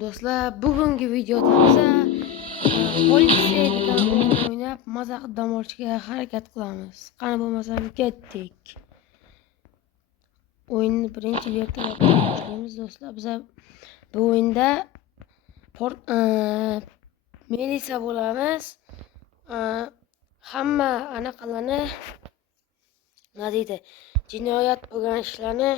Do'stlar, bugungi videomizda politsiya degan o'yin o'ynab maza dam olishga harakat qilamiz. Qani bo'lmasam ketdik. O'yinni birinchi vertolyotdan boshlaymiz do'stlar. Biz bu o'yinda militsiya bo'lamiz. Hamma anaqalarni nima deydi? Jinoyat bo'lgan ishlarni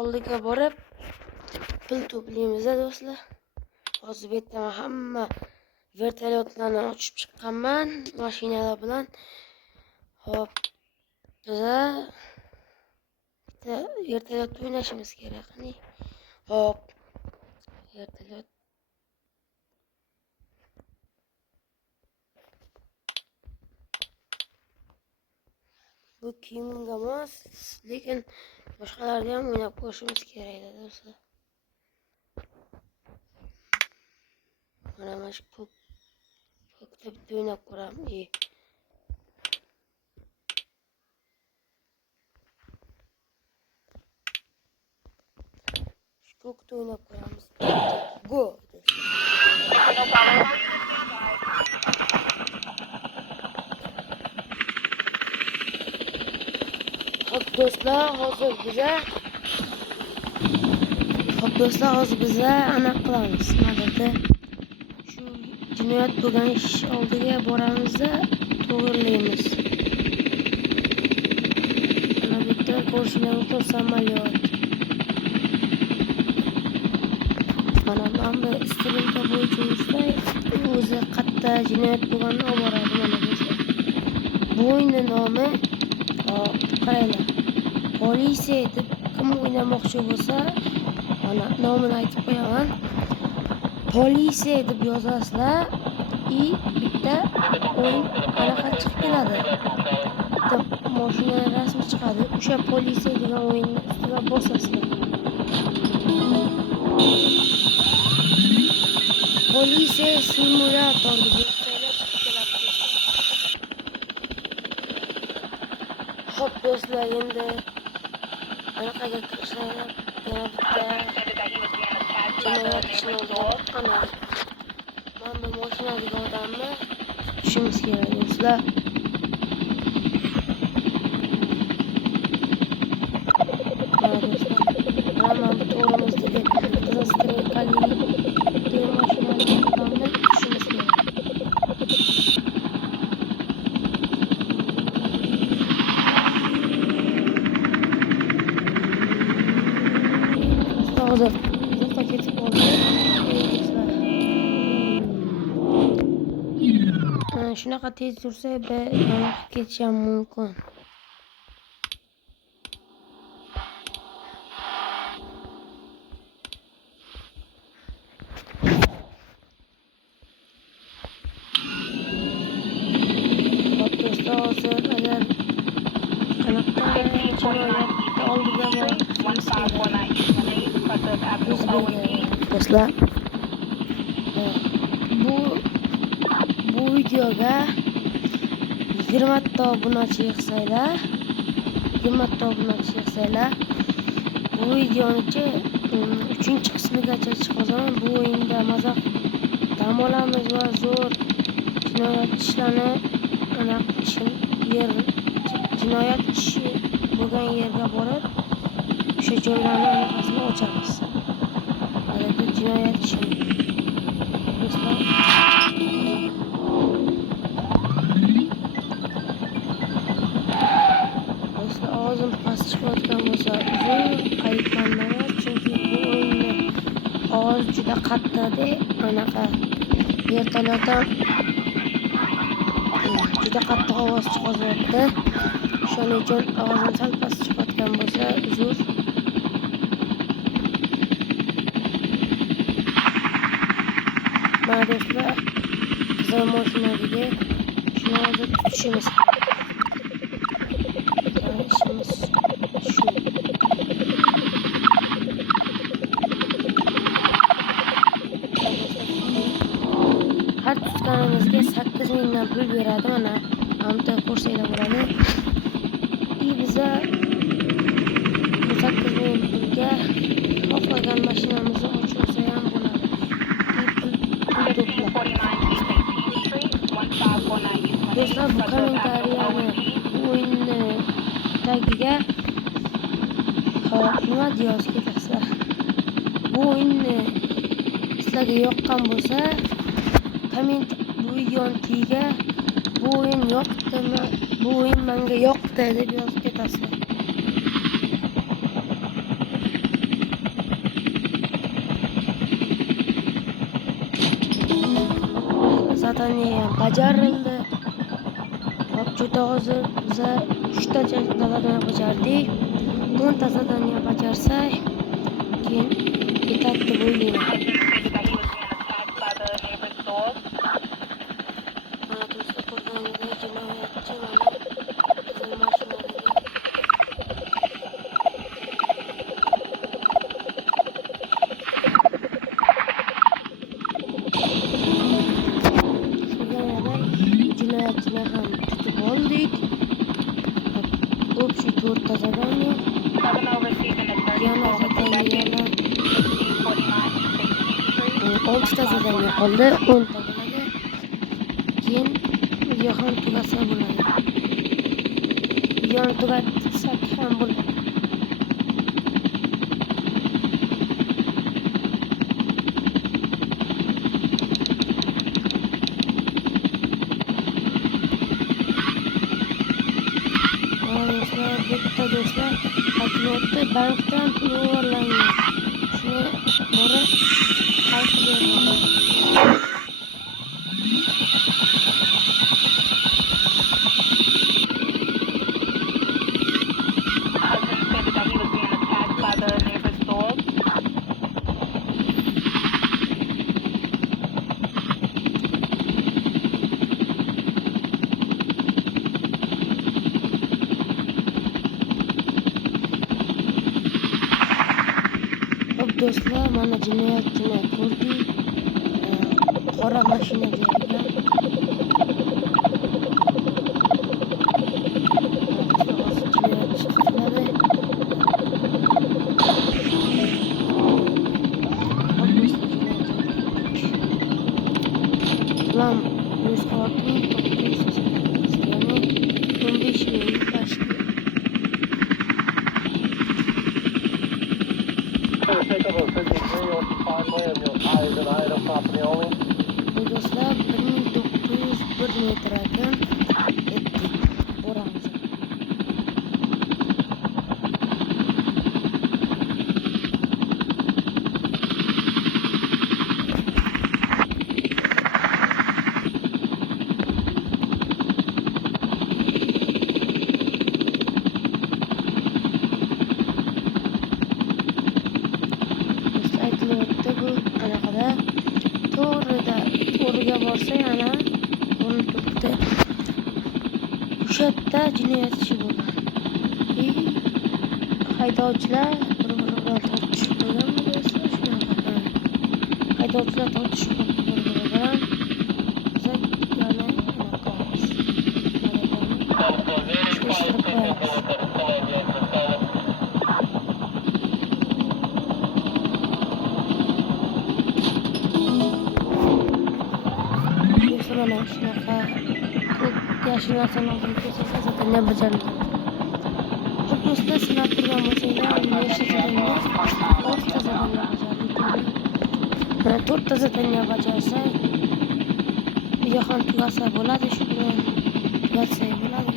oldiga borib pul to'playmiz do'stlar. Hozir bu yerda hamma vertolyotlarni ochib chiqqanman mashinalar bilan. Hop, biza vertolyot o'ynashimiz kerak. Hop, vertolyot. Bu kiyimga mos, lekin boshqalarni ham o'ynab ko'rishimiz kerak do'stlar. Mana shu ko'kda bitta o'ynab ko'ramiz. Shu ko'kda o'ynab ko'ramiz. Go! Hop do'stlar, hozir biza aniq qilamiz. Mana shu jinoyat bo'lgan ish oldiga boramizda to'g'rilaymiz. Mana bu yerda ko'rishinglar mumkin samolyot. Mana bu istilinka bo'yicha o'zi qatta jinoyat bo'lganini olib boradi. Mana bu o'yinning nomi qaranglar. Politsiya deb kim o'ynamoqchi bo'lsa, mana nomini aytib qo'yaman. Politsiya deb yozasizlar, bitta o'yin anaqa chiqib keladi. Bitta mashina rasmi chiqadi. O'sha politsiya degan o'yinni ustiga bosasizlar. Politsiya simulyator deb yozsanglar chiqib keladi. Hop do'stlar, endi anaqaga kirishlar yana bitta jinoyat ishini ana mana bu mashinadagi odamni tushimiz kerak do'stlar. Mana do'stlar, mana bu to'g'rimizdagi zastrelkali mashinadagi odamni tushimiz kerak. Hozir uzoqqa ketib qoldi. Shunaqa tez tursa, ketishi ham mumkin. Hop do'stlar, hozir agar qanaqa jinoyatni oldiga do'stlar, bu videoga 20 ta obunachi yig'sanglar, bu videoni 3-chi qismigacha chiqazaman. Bu o'yinda maza dam olamiz va zo'r jinoyat ishlarni jinoyat ishi bo'lgan yerga borib o'sha joylarni anaqasini ochamiz. Mana jinoyat ishi do'stlar. Ovozim past chiqayotgan bo'lsa uzr, aytganman, chunki bu o'yinni ovoz juda qattiqda, anaqa vertolyotdan juda qattiq ovoz chiqaryapti. Shuning uchun ovozim sal past chiqayotgan bo'lsa uzr. Mana do'stlar, qizil mashinadagi shuni hozir tutishimiz kerak. İşimiz şu. Her tutganimizga 8 mingdan pul beradi. Mana hamda ko'rsanglar bo'ladi. Biza 8 ming pulga xohlagan mashinamizni ochib olsa ham bo'ladi. do'stlar, bu kommentariyani bu o'yinni tagiga nima yozib ketasizlar. Bu o'yinni sizlarga yoqqan bo'lsa, bu videoni tagiga bu o'yin yoqdimi, bu o'yin menga yoqdi deb yozib ketasizlar. Zadaniya bajarildi. Bak, juda hozir biza 3 ta zadaniya bajardik. 10 ta zadaniya bajarsak, keyin ketadi deb o'ylayman. Mana do'stlar, ko'rganingizdek jinoyatchi mana qizil mashinadagi jinoyatchini ham tutib oldik. Общий 4 ta zadaniya. Yana zadaniyalar 6 ta zadaniya qoldi, 10 ta bo'ladi. Keyin video ham tugasa bo'ladi. Videoni tugatsak ham bo'ladi. Bitta do'stlar aytmoqda, bankdan pul o'g'irlangan. Shuni borib qaytib beraman. Do'stlar, mana jinoyatchini ko'rdik. Qora mashinada ekan. Jinoyatchi tutiladi. Plan 100 qavatli 900, ya'ni 15 ming tashkil. Bu do'stlar 1901 metr ekan. Boramiz. Bu anaqada to'g'riga borsa yana ko'rinib turibdi. O'sha yerda jinoyatchi bo'lgan. Haydovchilar bir-biri bilan tortishib qolganmi do'stlar? Shunaqa. Haydovchilar tortishib qoldi bir-biri bilan. Biz yana anaqa qilamiz. Surishtirib qo'yamiz. Mana shunaqa ko'p yashil narsani olib kelsa zadaniya bajariladi. Do'stlar, sinab turgan bo'lsanglar, nechta zadaniya? 4 ta zadaniya bajardik. Mana 4 ta zadaniya bajarsak, video ham tugasa bo'ladi. Shu bilan tugatsak bo'ladi.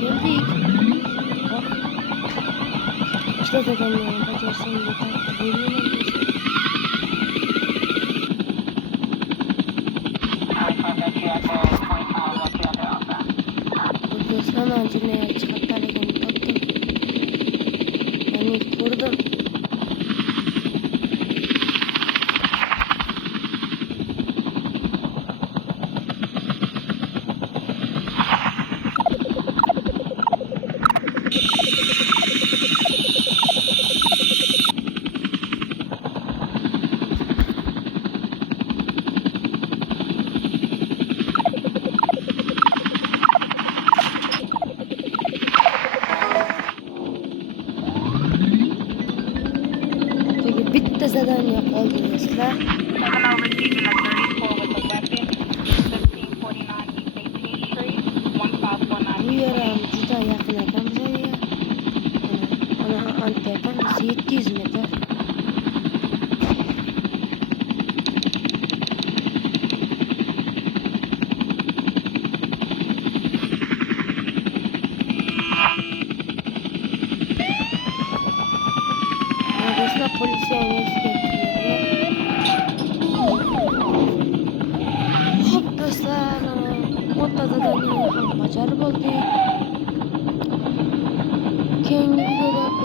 Geldik. Bak. İşte zaten yani bacarsan yeter. Buyurun. Dostlar acileye çıkartlar yani taktım. Yani vurdum. Peki bitti zaten yok oldu dostlar. Bu yaram juda yakın ekan bizga. Ana Antep'ten 700 metre. Dostlar polisiye getiriyor. Hop dostlar, o'rtada ham bajarib oldik. Keyingi videoda